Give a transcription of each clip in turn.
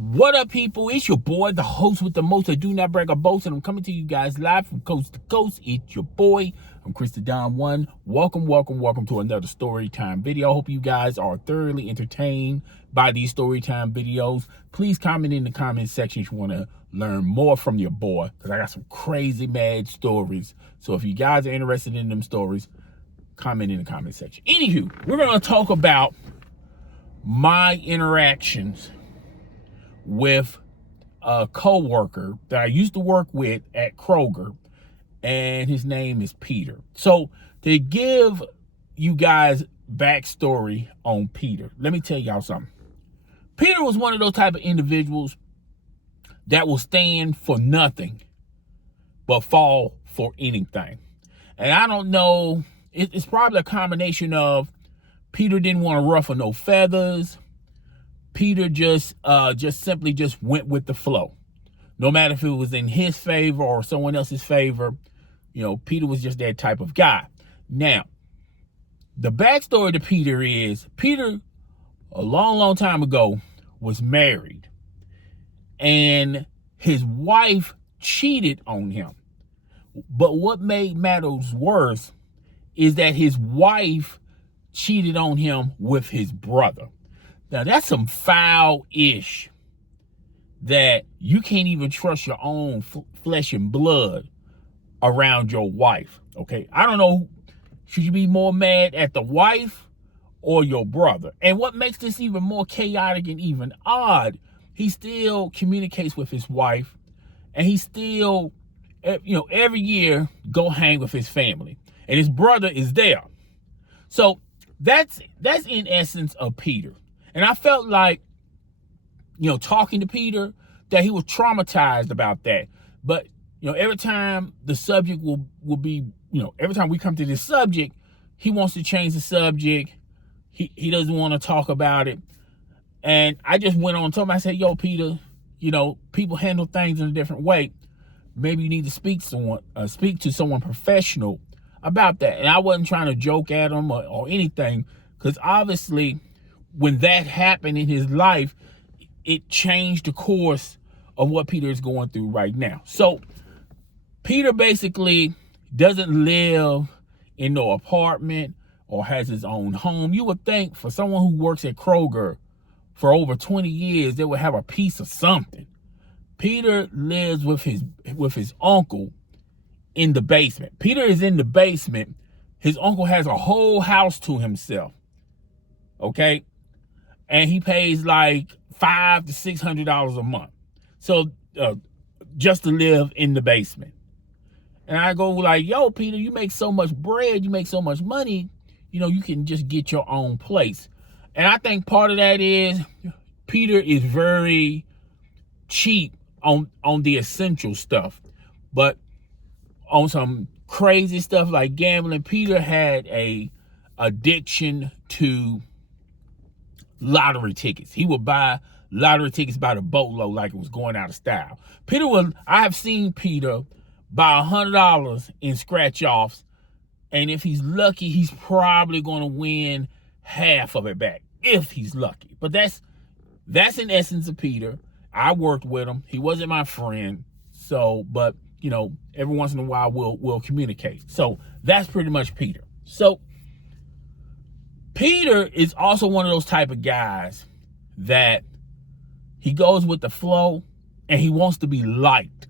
What up, people? It's your boy, the host with the most. I do not brag or boast, and I'm coming to you guys live from coast to coast. It's your boy. I'm Chris the Don One. Welcome to another story time video. I hope you guys are thoroughly entertained by these story time videos. Please comment in the comment section if you want to learn more from your boy, because I got some crazy mad stories. So if you guys are interested in them stories, comment in the comment section. Anywho, we're going to talk about my interactions with a coworker that I used to work with at Kroger, and his name is Peter. So to give you guys backstory on Peter, let me tell y'all something. Peter was one of those type of individuals that will stand for nothing but fall for anything. And I don't know, it's probably a combination of Peter didn't want to ruffle no feathers. Peter just simply went with the flow. No matter if it was in his favor or someone else's favor, Peter was just that type of guy. Now, the backstory to Peter is, Peter, a long time ago, was married. And his wife cheated on him. But what made matters worse is that his wife cheated on him with his brother. Now, that's some foul-ish that you can't even trust your own flesh and blood around your wife, okay? I don't know, should you be more mad at the wife or your brother? And what makes this even more chaotic and even odd, he still communicates with his wife, and he still, every year go hang with his family. And his brother is there. So that's in essence of Peter. And I felt like, talking to Peter, that he was traumatized about that. But, every time the subject will be, every time we come to this subject, he wants to change the subject. He doesn't want to talk about it. And I just went on and told him, I said, yo, Peter, people handle things in a different way. Maybe you need to speak to someone professional about that. And I wasn't trying to joke at him or anything, because obviously, when that happened in his life, it changed the course of what Peter is going through right now. So Peter basically doesn't live in no apartment or has his own home. You would think for someone who works at Kroger for over 20 years, they would have a piece of something. Peter lives with his uncle in the basement. Peter is in the basement. His uncle has a whole house to himself. Okay? And he pays like $500 to $600 a month. So just to live in the basement. And I go like, yo, Peter, you make so much bread, you make so much money, you can just get your own place. And I think part of that is Peter is very cheap on the essential stuff. But on some crazy stuff like gambling, Peter had a addiction to lottery tickets. He would buy lottery tickets by the boatload like it was going out of style. I have seen Peter buy $100 in scratch offs, and if he's lucky, he's probably going to win half of it back, if he's lucky. But that's in essence of Peter. I worked with him. He wasn't my friend. So, but every once in a while we'll communicate. So that's pretty much Peter. So Peter is also one of those type of guys that he goes with the flow and he wants to be liked.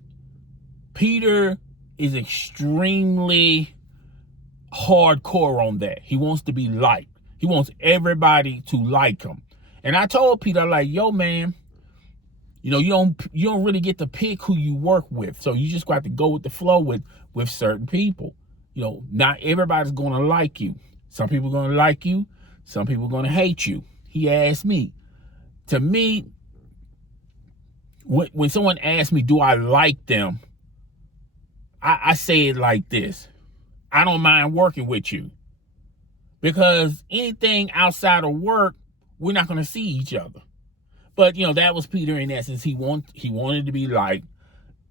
Peter is extremely hardcore on that. He wants to be liked. He wants everybody to like him. And I told Peter, like, yo, man, you don't really get to pick who you work with. So you just got to go with the flow with certain people. Not everybody's going to like you. Some people are going to like you. Some people are going to hate you. He asked me. To me, when someone asks me, do I like them? I say it like this. I don't mind working with you. Because anything outside of work, we're not going to see each other. But, that was Peter in essence. He wanted to be liked.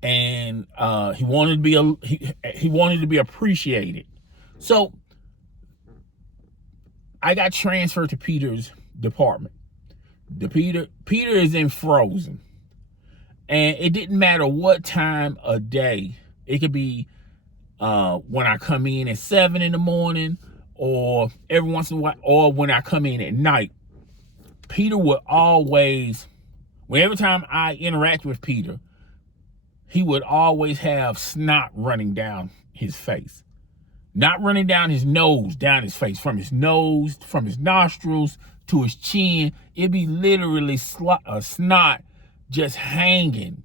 And he wanted to be appreciated. So I got transferred to Peter's department. Peter is in Frozen. And it didn't matter what time of day. It could be when I come in at 7 in the morning, or every once in a while, or when I come in at night. Peter would always, every time I interact with Peter, he would always have snot running down his face. Not running down his nose, down his face, from his nose, from his nostrils to his chin. It'd be literally snot just hanging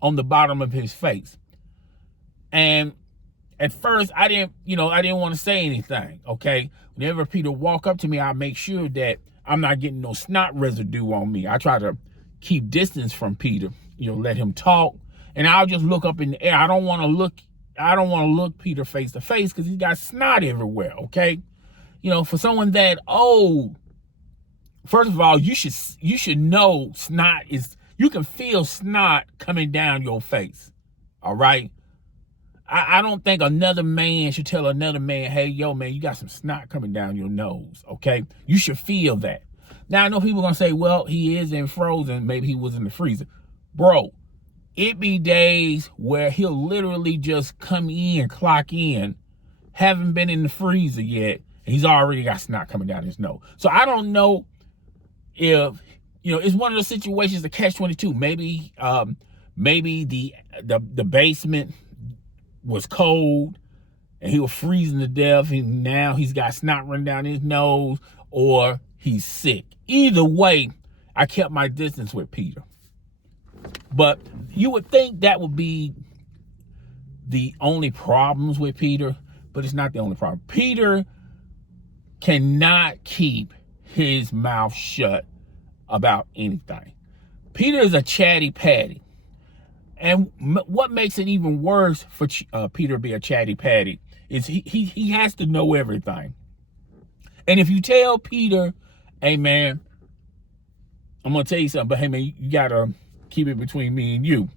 on the bottom of his face. And at first, I didn't want to say anything, okay? Whenever Peter walk up to me, I make sure that I'm not getting no snot residue on me. I try to keep distance from Peter, let him talk. And I'll just look up in the air. I don't want to look Peter face to face because he's got snot everywhere, okay? For someone that old, first of all, you should know snot is, you can feel snot coming down your face, all right? I don't think another man should tell another man, hey, yo, man, you got some snot coming down your nose, okay? You should feel that. Now, I know people are going to say, well, he is in frozen. Maybe he was in the freezer. Bro, it be days where he'll literally just come in, clock in, haven't been in the freezer yet, and he's already got snot coming down his nose. So I don't know if, it's one of those situations, the catch-22. Maybe the basement was cold and he was freezing to death, and now he's got snot running down his nose, or he's sick. Either way, I kept my distance with Peter. But you would think that would be the only problems with Peter, but it's not the only problem. Peter cannot keep his mouth shut about anything. Peter is a chatty patty. And what makes it even worse for Peter to be a chatty patty is he has to know everything. And if you tell Peter, hey, man, I'm going to tell you something, but hey, man, you got to keep it between me and you.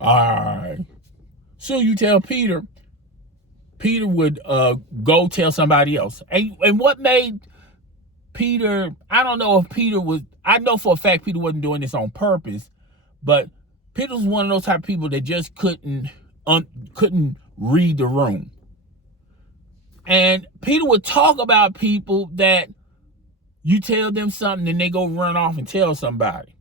All right. So you tell Peter would go tell somebody else. And what made Peter, I don't know if Peter was, I know for a fact Peter wasn't doing this on purpose, but Peter was one of those type of people that just couldn't read the room. And Peter would talk about people that you tell them something and they go run off and tell somebody.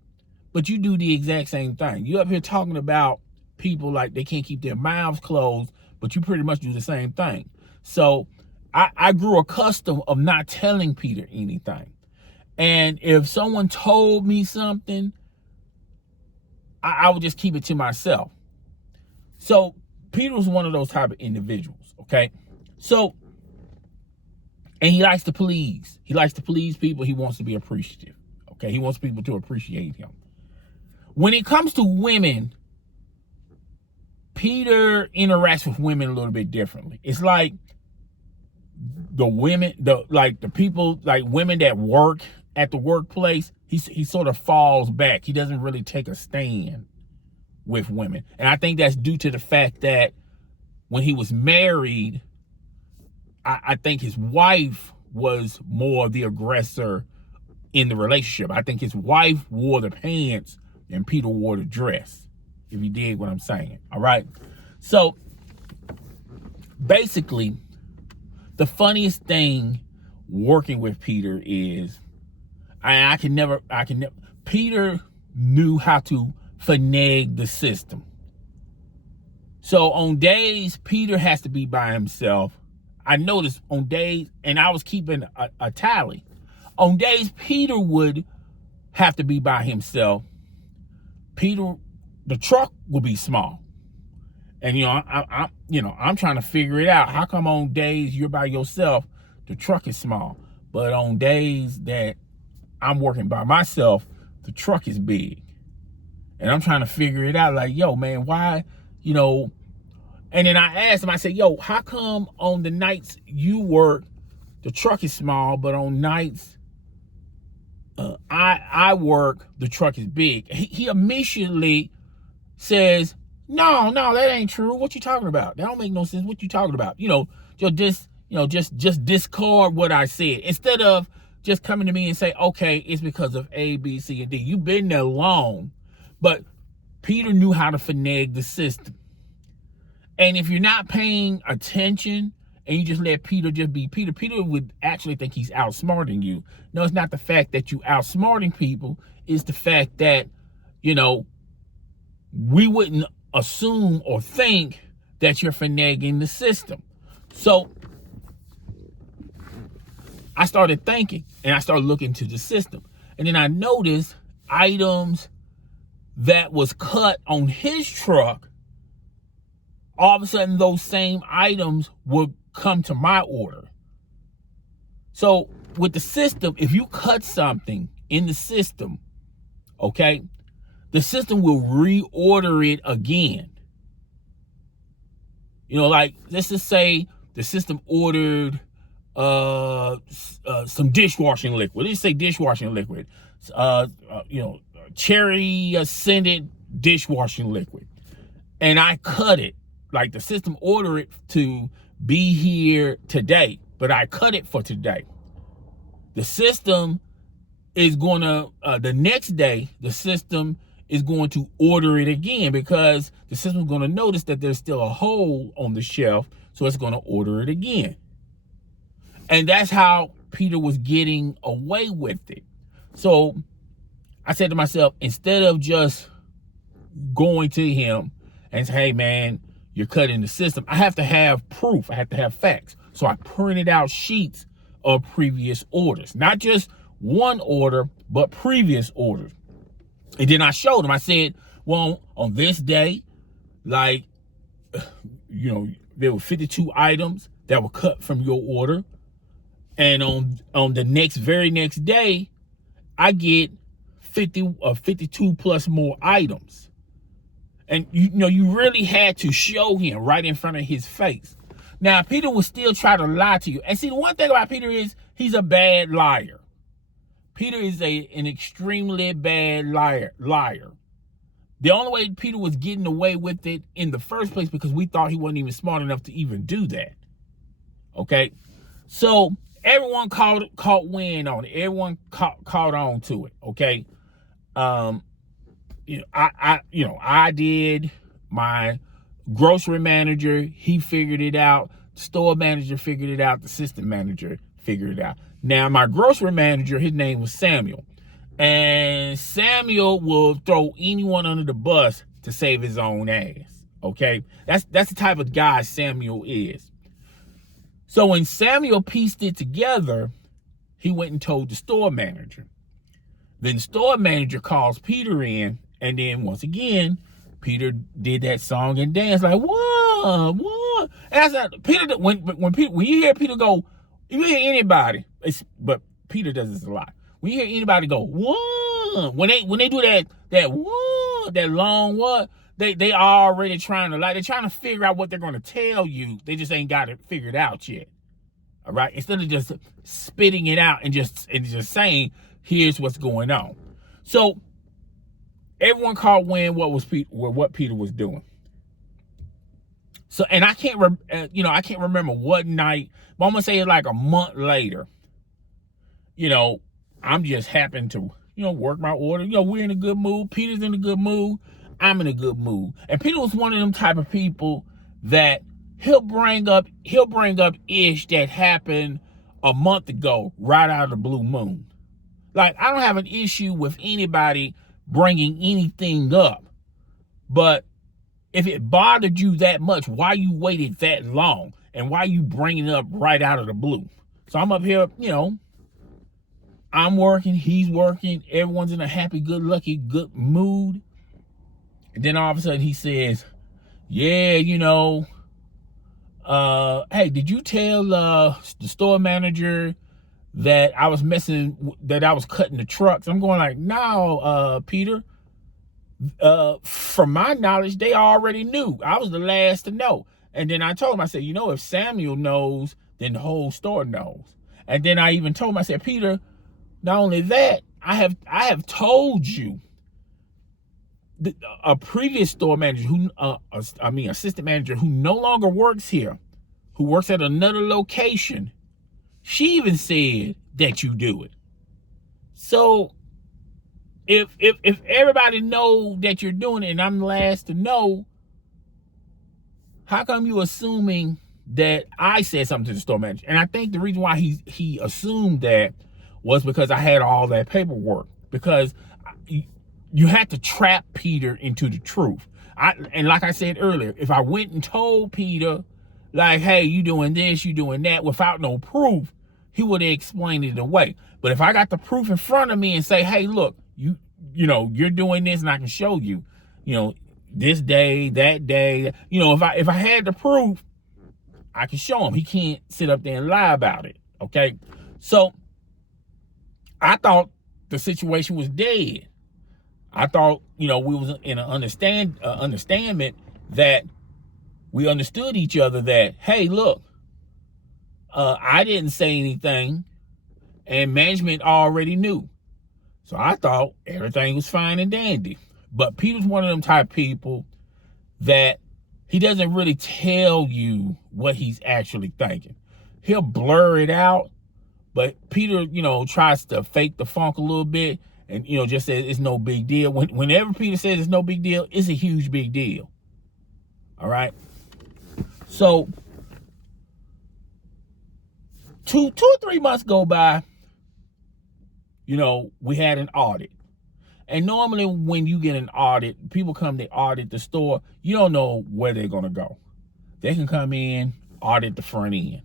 But you do the exact same thing. You up here talking about people like they can't keep their mouths closed, but you pretty much do the same thing. So I grew accustomed of not telling Peter anything. And if someone told me something, I would just keep it to myself. So Peter was one of those type of individuals, okay? So, and he likes to please. He likes to please people. He wants to be appreciative, okay? He wants people to appreciate him. When it comes to women, Peter interacts with women a little bit differently. It's like the women, the people, like women that work at the workplace, he sort of falls back. He doesn't really take a stand with women. And I think that's due to the fact that when he was married, I think his wife was more the aggressor in the relationship. I think his wife wore the pants and Peter wore the dress, if you dig what I'm saying. All right. So basically, the funniest thing working with Peter is Peter knew how to finagle the system. So on days Peter has to be by himself, I noticed on days, and I was keeping a tally. On days Peter would have to be by himself, the truck would be small. And I'm trying to figure it out. How come on days you're by yourself, the truck is small, but on days that I'm working by myself, the truck is big? And I'm trying to figure it out, like, yo, man, why, and then I asked him, I said, yo, how come on the nights you work, the truck is small, but on nights I work, the truck is big? He immediately says, no, that ain't true. What you talking about? That don't make no sense. What you talking about? Just discard what I said, instead of just coming to me and say, okay, it's because of A, B, C, and D. You've been there long, but Peter knew how to finagle the system. And if you're not paying attention and you just let Peter just be Peter, Peter would actually think he's outsmarting you. No, it's not the fact that you outsmarting people. It's the fact that, you know, we wouldn't assume or think that you're finagling the system. So I started thinking and I started looking into the system. And then I noticed items that was cut on his truck. All of a sudden, those same items would come to my order. So with the system, if you cut something in the system, okay, the system will reorder it again. You know, like, let's just say the system ordered some dishwashing liquid. Let's say dishwashing liquid. Cherry scented dishwashing liquid. And I cut it. Like, the system ordered it to be here today, but I cut it for today. The system is going to, the next day, the system is going to order it again because the system is going to notice that there's still a hole on the shelf, so it's going to order it again. And that's how Peter was getting away with it. So I said to myself, instead of just going to him and say, hey, man, you're cutting the system, I have to have proof. I have to have facts. So I printed out sheets of previous orders, not just one order, but previous orders. And then I showed him, I said, well, on this day, like, you know, there were 52 items that were cut from your order. And on the very next day, I get 52 plus more items. And you really had to show him right in front of his face. Now, Peter will still try to lie to you. And see, the one thing about Peter is he's a bad liar. Peter is an extremely bad liar. The only way Peter was getting away with it in the first place because we thought he wasn't even smart enough to even do that. Okay? So everyone caught wind on it. Everyone caught on to it. Okay? I did. My grocery manager, he figured it out. The store manager figured it out. The assistant manager figured it out. Now, my grocery manager, his name was Samuel. And Samuel will throw anyone under the bus to save his own ass. Okay? That's the type of guy Samuel is. So when Samuel pieced it together, he went and told the store manager. Then the store manager calls Peter in, and then once again, Peter did that song and dance like, what? And that's Peter. When you hear Peter go, if you hear anybody, but Peter does this a lot. When you hear anybody go, what? When they do that what, that long what, they already trying to figure out what they're going to tell you. They just ain't got it figured out yet. All right, instead of just spitting it out and just saying, here's what's going on. So everyone caught wind what Peter was doing. So, and I can't remember what night, but I'm gonna say it's like a month later. I'm just happened to work my order. We're in a good mood. Peter's in a good mood. I'm in a good mood. And Peter was one of them type of people that he'll bring up ish that happened a month ago, right out of the blue moon. Like, I don't have an issue with anybody bringing anything up, but if it bothered you that much, why you waited that long, and why you bringing it up right out of the blue? So I'm up here, I'm working, he's working, everyone's in a happy, good, lucky, good mood, and then all of a sudden he says, yeah, hey, did you tell the store manager that I was cutting the trucks? I'm going like, no, Peter. From my knowledge, they already knew. I was the last to know. And then I told him, I said, if Samuel knows, then the whole store knows. And then I even told him, I said, Peter, not only that, I have told you. A previous store manager assistant manager who no longer works here, who works at another location, she even said that you do it. So if everybody know that you're doing it and I'm the last to know, how come you assuming that I said something to the store manager? And I think the reason why he assumed that was because I had all that paperwork. Because you had to trap Peter into the truth. And like I said earlier, if I went and told Peter, like, hey, you doing this, you doing that, without no proof, he would have explained it away. But if I got the proof in front of me and say, hey, look, you're doing this and I can show you, this day, that day, if I had the proof, I can show him. He can't sit up there and lie about it. Okay. So I thought the situation was dead. I thought, we was in an understanding that we understood each other, that, hey, look, I didn't say anything and management already knew. So I thought everything was fine and dandy. But Peter's one of them type of people that he doesn't really tell you what he's actually thinking. He'll blur it out, but Peter, tries to fake the funk a little bit and, just says it's no big deal. Whenever Peter says it's no big deal, it's a huge big deal. All right. So 2 or 3 months go by, we had an audit. And normally when you get an audit, people come, they audit the store. You don't know where they're going to go. They can come in, audit the front end.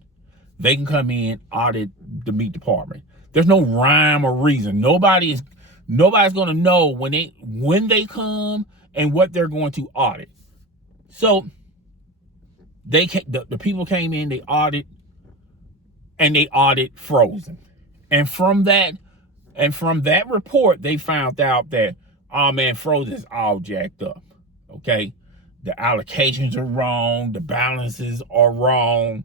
They can come in, audit the meat department. There's no rhyme or reason. Nobody's going to know when they come and what they're going to audit. So the people came in, they audit frozen. And from that report, they found out that, oh man, frozen is all jacked up. Okay. The allocations are wrong. The balances are wrong.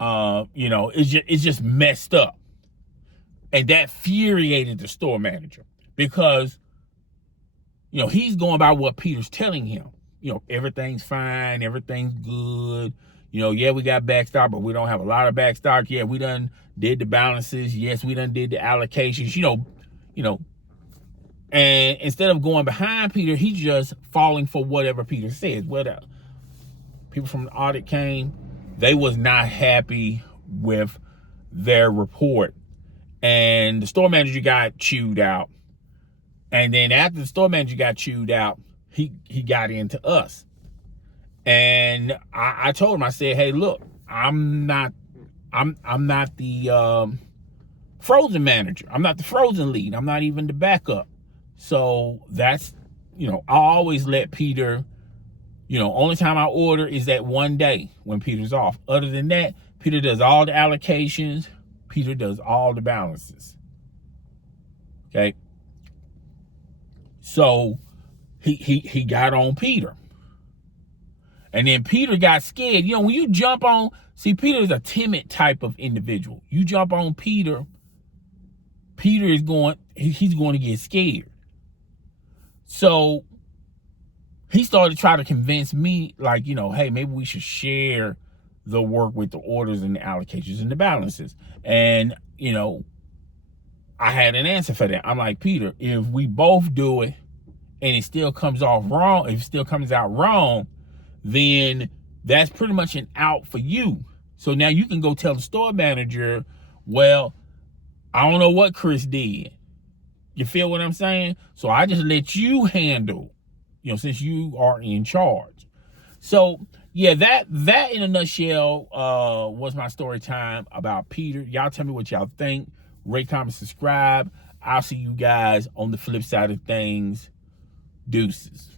It's just messed up. And that infuriated the store manager because, he's going by what Peter's telling him. Everything's fine. Everything's good. Yeah, we got backstock, but we don't have a lot of backstock. Yeah, we done did the balances. Yes, we done did the allocations, and instead of going behind Peter, he's just falling for whatever Peter says. Well, the people from the audit came, they was not happy with their report, and the store manager got chewed out. And then after the store manager got chewed out, he got into us. And I told him, I said, hey, look, I'm not the frozen manager. I'm not the frozen lead. I'm not even the backup. So that's, I always let Peter, only time I order is that one day when Peter's off. Other than that, Peter does all the allocations. Peter does all the balances. Okay. So he got on Peter. And then Peter got scared. When you jump on, Peter is a timid type of individual. You jump on Peter, he's going to get scared. So he started trying to convince me, like, hey, maybe we should share the work with the orders and the allocations and the balances. And, I had an answer for that. I'm like, Peter, if we both do it and it still comes off wrong, if it still comes out wrong, then that's pretty much an out for you. So now you can go tell the store manager, well, I don't know what Chris did. You feel what I'm saying? So I just let you handle, since you are in charge. So yeah, that in a nutshell was my story time about Peter. Y'all tell me what y'all think. Rate, comment, subscribe. I'll see you guys on the flip side of things. Deuces.